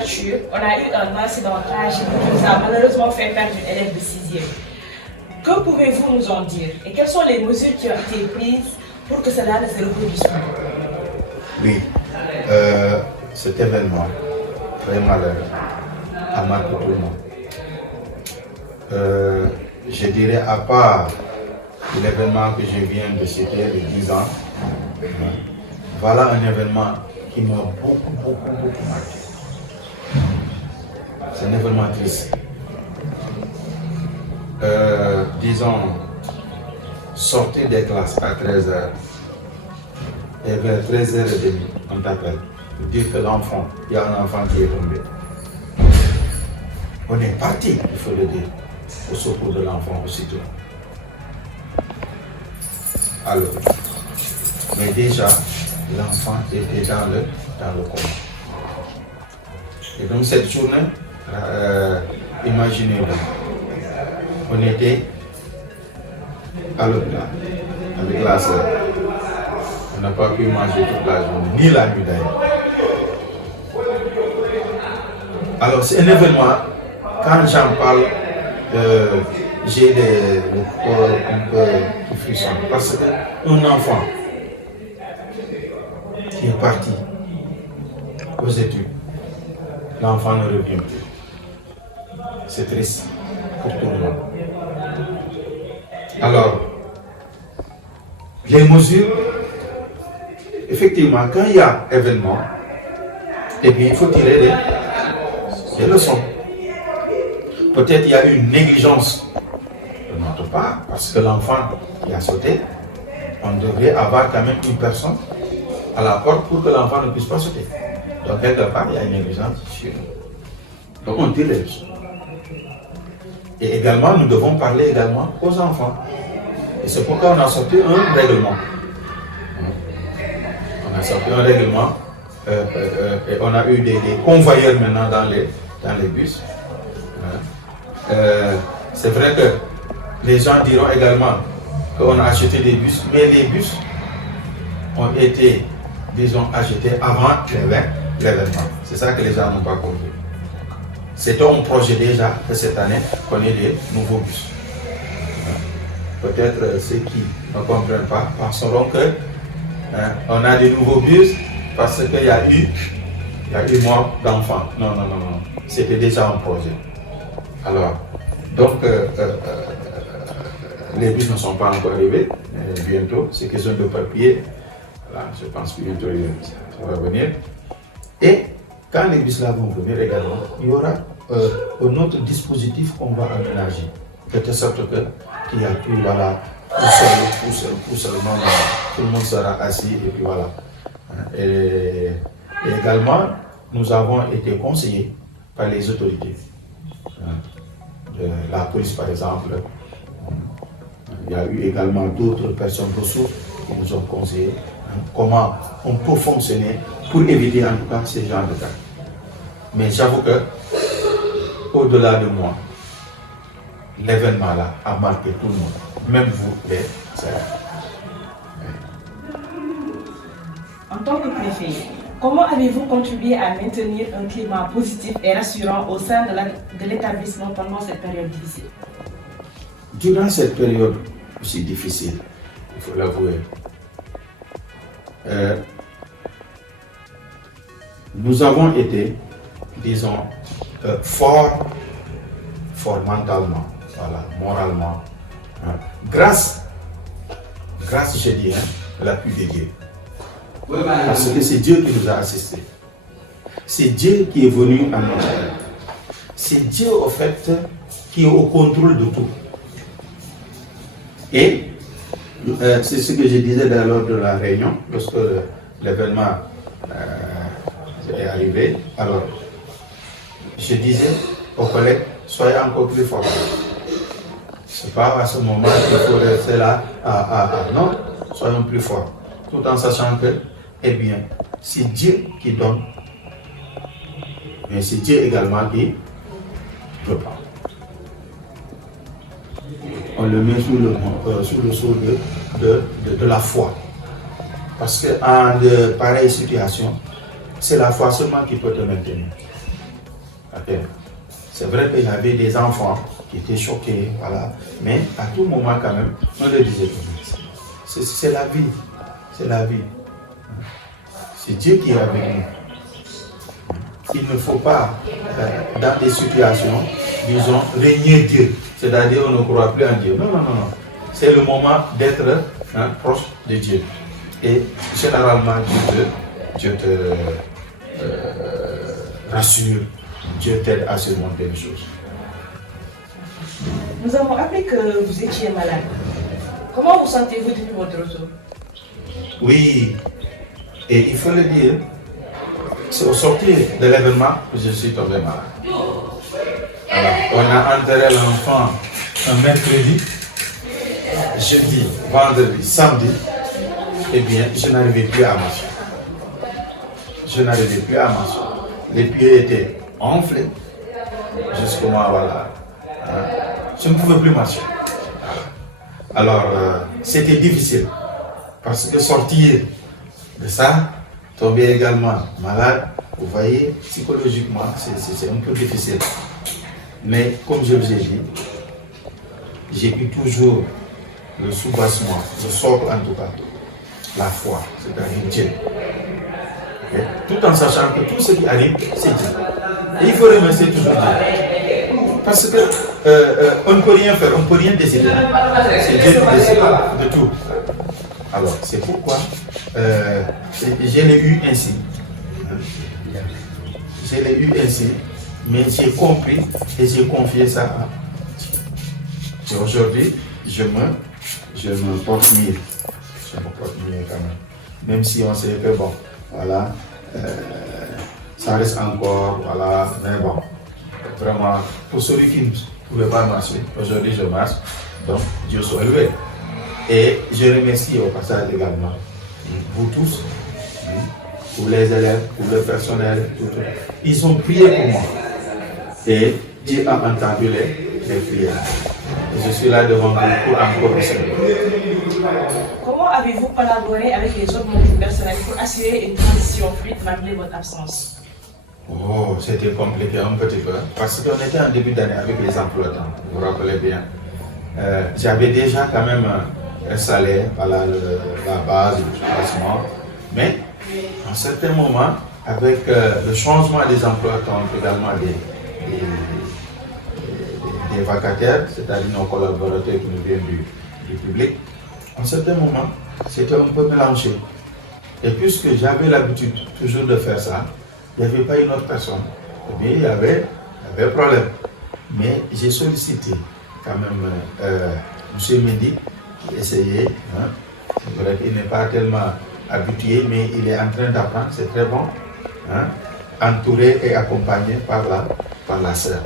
d'ouverture, on a eu un incident tragique qui nous a malheureusement fait perdre une élève de 6e. Que pouvez-vous nous en dire et quelles sont les mesures qui ont été prises pour que cela ne se reproduise pas? Oui, cet événement très malheureux a marqué tout le monde. Je dirais à part l'événement que je viens de citer de 10 ans, voilà un événement qui m'a beaucoup marqué. C'est un événement triste. Disons, sortez des classes à 13h et vers 13h30, on t'appelle pour dire que l'enfant, il y a un enfant qui est tombé. On est parti, il faut le dire, au secours de l'enfant aussitôt. Alors, mais déjà, l'enfant était dans le coma. Et donc cette journée, imaginez-vous, on était à l'hôpital avec la sœur. On n'a pas pu manger toute la journée, ni la nuit d'ailleurs. Alors c'est un événement, quand j'en parle, j'ai le corps un peu qui frissonne. Parce qu'un enfant qui est parti aux études, l'enfant ne revient plus. C'est triste pour tout le monde. Alors, les mesures, effectivement, quand il y a événement, eh bien, il faut tirer des leçons. Peut-être il y a eu une négligence de notre part, parce que l'enfant qui a sauté, on devrait avoir quand même une personne à la porte pour que l'enfant ne puisse pas sauter. Donc, quelque part, il y a une négligence sur nous. Donc, on tire les leçons. Et également, nous devons parler également aux enfants. Et c'est pourquoi on a sorti un règlement. On a sorti un règlement et on a eu des convoyeurs maintenant dans les bus. C'est vrai que les gens diront également qu'on a acheté des bus, mais les bus ont été, disons, achetés avant l'événement. C'est ça que les gens n'ont pas compris. C'est un projet déjà que cette année qu'on ait des nouveaux bus. Peut-être ceux qui ne comprennent pas penseront que on a des nouveaux bus parce qu'il y a eu mort d'enfants. Non. C'était déjà un projet. Alors, donc, les bus ne sont pas encore arrivés. Bientôt, c'est question de papier. Voilà, je pense que bientôt ça va venir. Et quand les bus là vont venir également, il y aura un autre dispositif qu'on va aménager. De telle sorte qu'il y a plus, voilà, tout seulement, tout le monde sera assis et puis voilà. Et également, nous avons été conseillés par les autorités. De la police par exemple. Il y a eu également d'autres personnes ressources qui nous ont conseillé comment on peut fonctionner pour éviter en tout cas ces genres de cas. Mais j'avoue que, au-delà de moi, l'événement là a marqué tout le monde, même vous les élèves. En tant que préfet, comment avez-vous contribué à maintenir un climat positif et rassurant au sein de l'établissement pendant cette période difficile? Durant cette période aussi difficile, il faut l'avouer, nous avons été, disons, forts mentalement, voilà, moralement, grâce, je dis, à l'appui de Dieu. Parce que c'est Dieu qui nous a assistés. C'est Dieu qui est venu à notre aide. C'est Dieu, au fait, qui est au contrôle de tout. Et c'est ce que je disais lors de la réunion, lorsque l'événement est arrivé. Alors, je disais aux collègues, soyez encore plus forts. Ce n'est pas à ce moment qu'il faut rester là. Non, soyons plus forts. Tout en sachant que, eh bien, c'est Dieu qui donne, mais c'est Dieu également qui reprend. On le met sous le sceau de la foi. Parce qu'en de pareilles situations, c'est la foi seulement qui peut te maintenir. africaine. C'est vrai qu'il y avait des enfants qui étaient choqués, voilà. Mais à tout moment, quand même, on leur disait c'est la vie. C'est la vie. C'est Dieu qui est avec nous. Il ne faut pas, dans des situations, disons, régner Dieu. C'est-à-dire on ne croit plus en Dieu. Non, non, non, non. C'est le moment d'être proche de Dieu. Et généralement, Dieu te rassure, Dieu t'aide à surmonter les choses. Nous avons appris que vous étiez malade. Comment vous sentez-vous depuis votre retour? Oui, et il faut le dire, c'est au sortir de l'événement que je suis tombé malade. Alors, on a enterré l'enfant un mercredi, jeudi, vendredi, samedi. Eh bien, je n'arrivais plus à marcher. Je n'arrivais plus à marcher. Les pieds étaient enflés jusqu'au moment, voilà. Je ne pouvais plus marcher. Alors, c'était difficile. Parce que sortir de ça, tomber également malade, vous voyez, psychologiquement, c'est un peu difficile. Mais comme je vous ai dit, j'ai eu toujours le soubassement, le socle en tout cas, la foi, c'est-à-dire Dieu. Okay? Tout en sachant que tout ce qui arrive, c'est Dieu. Et il faut remercier toujours Dieu. Parce que on ne peut rien faire, on ne peut rien décider. C'est Dieu qui décide de tout. Alors, c'est pourquoi je l'ai eu ainsi. Je l'ai eu ainsi, mais j'ai compris et j'ai confié ça à Dieu. Et aujourd'hui, je me porte mieux. Je me porte mieux quand même. Même si on sait que bon, voilà, ça reste encore, voilà, mais bon, vraiment, pour celui qui ne pouvait pas marcher, aujourd'hui je marche, donc Dieu soit élevé. Et je remercie au passage également vous tous, pour les élèves, pour le personnel, tout. Ils ont prié pour moi. Et Dieu a entendu les prières. Et je suis là devant vous pour encore recevoir. Comment avez-vous collaboré avec les autres membres du personnel pour assurer une transition fluide malgré votre absence? Oh, c'était compliqué un petit peu. Parce qu'on était en début d'année avec les employeurs, vous vous rappelez bien. J'avais déjà quand même installé voilà, la base, le placement. Mais à un certain moment, avec le changement des emplois, également des vacataires, c'est-à-dire nos collaborateurs qui nous viennent du public, à un certain moment, c'était un peu mélangé. Et puisque j'avais l'habitude toujours de faire ça, il n'y avait pas une autre personne. Et bien, il y avait problème. Mais j'ai sollicité quand même M. Mendy qui essayait. C'est vrai qu'il n'est pas tellement habitué, mais il est en train d'apprendre, c'est très bon. Entouré et accompagné par la sœur.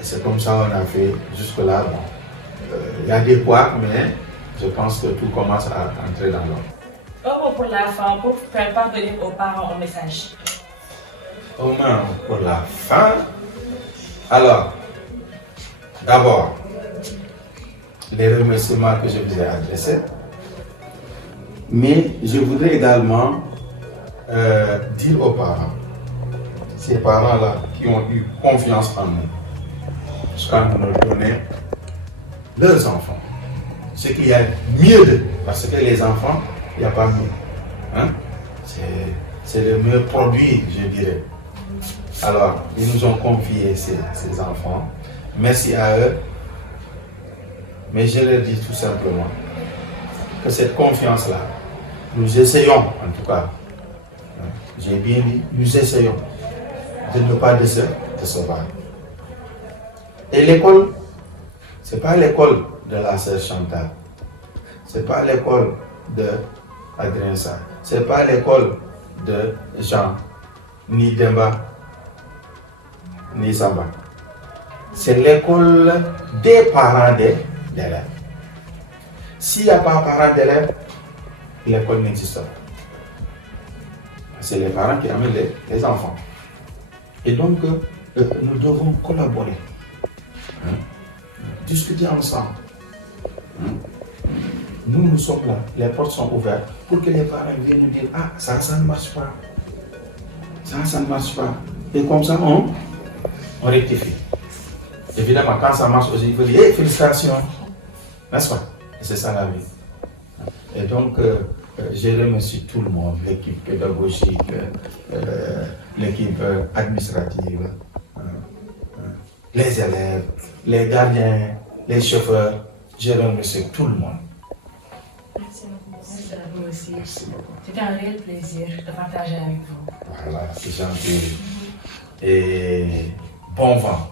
Et c'est comme ça qu'on a fait jusque-là. Bon. Il y a des poids, mais je pense que tout commence à entrer dans l'ordre. Un mot pour la fin, pour faire parvenir aux parents un message. Au moins pour la fin. Alors, d'abord, les remerciements que je vous ai adressés. Mais je voudrais également dire aux parents, ces parents-là qui ont eu confiance en nous, jusqu'à nous donner leurs enfants. Ce qu'il y a mieux d'eux, parce que les enfants, il n'y a pas mieux. C'est le meilleur produit, je dirais. Alors, ils nous ont confié ces enfants. Merci à eux. Mais je leur dis tout simplement que cette confiance-là, nous essayons, en tout cas, j'ai bien dit, nous essayons de ne pas décevoir. Et l'école, ce n'est pas l'école de la sœur Chantal, ce n'est pas l'école de Adrien Sarr, ce n'est pas l'école de Jean, ni Demba, ni Samba. C'est l'école des parents d'élèves. S'il n'y a pas de parents d'élèves, l'école n'existe pas. C'est les parents qui amènent les enfants. Et donc, nous devons collaborer, discuter ensemble. Nous sommes là, les portes sont ouvertes pour que les parents viennent nous dire « Ah, ça ne marche pas. Ça ne marche pas. » Et comme ça, on rectifie. Évidemment, quand ça marche aussi, il faut dire hey, félicitations, n'est-ce pas? Et c'est ça la vie. Et donc, je remercie tout le monde, l'équipe pédagogique, l'équipe administrative, les élèves, les gardiens, les chauffeurs. Je remercie tout le monde. Merci beaucoup. Merci beaucoup. C'était un réel plaisir de partager avec vous. Voilà, c'est gentil. Et bon vent.